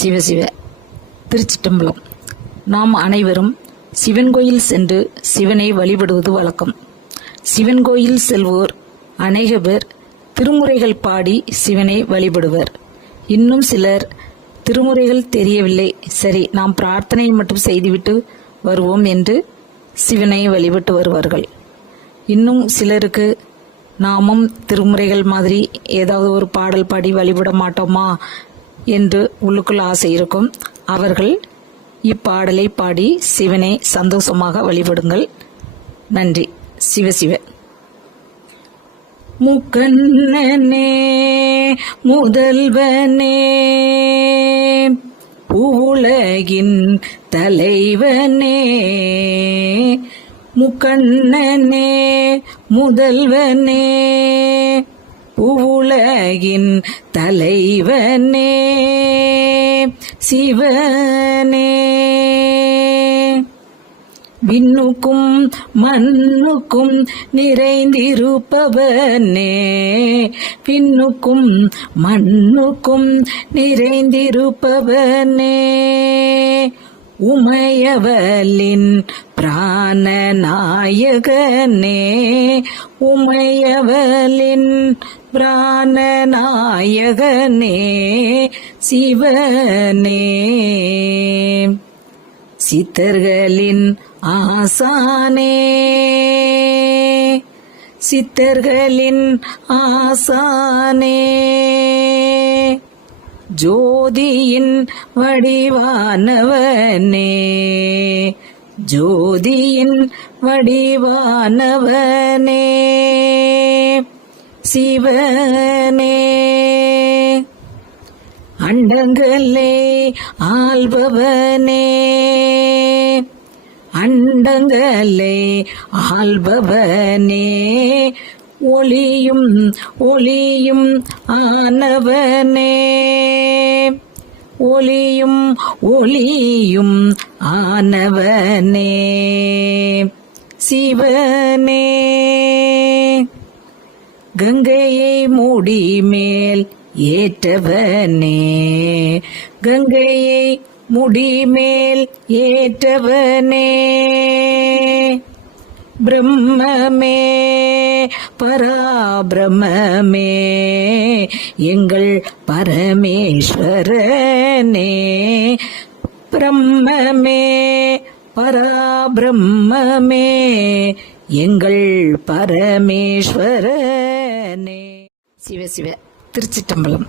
சிவசிவ. திருச்சிட்டம்பலம். நாம் அனைவரும் சிவன் கோயில் சென்று சிவனை வழிபடுவது வழக்கம். சிவன் கோயில் செல்வோர் அநேக பேர் திருமுறைகள் பாடி சிவனை வழிபடுவர். இன்னும் சிலர் திருமுறைகள் தெரியவில்லை, சரி நாம் பிரார்த்தனை மட்டும் செய்துவிட்டு வருவோம் என்று சிவனை வழிபட்டு வருவார்கள். இன்னும் சிலருக்கு நாமும் திருமுறைகள் மாதிரி ஏதாவது ஒரு பாடல் பாடி வழிபட மாட்டோமா என்று உள்ளுக்குள் ஆசை இருக்கும். அவர்கள் இப்பாடலை பாடி சிவனை சந்தோஷமாக வழிபடுங்கள். நன்றி. சிவசிவ. முக்கண்ணனே முதல்வனே உலகின் தலைவனே, முக்கண்ணனே முதல்வனே உலகின் தலைவனே, சிவனே விண்ணுக்கும் மண்ணுக்கும் நிறைந்திருப்பவனே, விண்ணுக்கும் மண்ணுக்கும் நிறைந்திருப்பவனே, உமையவளின் பிராணநாயகனே, உமையவளின் பிராணநாயகனே, சிவனே சித்தர்களின் ஆசானே, சித்தர்களின் ஆசானே, ஜோதியின் வடிவானவனே, ஜோதியின் வடிவானவனே, சிவனே அண்டங்களே ஆள்பவனே, அண்டங்களே ஆள்பவனே, ஒளியும் ஒளியும் ஆனவனே, ஒளியும் ஒளியும் ஆனவனே, சிவனே கங்கையை மூடி மேல் ஏற்றவனே, கங்கையை முடிமேல் ஏற்றவனே, பிரம்மமே பராபிரமே எங்கள் பரமேஸ்வரனே, பிரம்மமே பராபிரமே எங்கள் பரமேஸ்வரனே. சிவசிவ. திருச்சிட்டம்பலம்.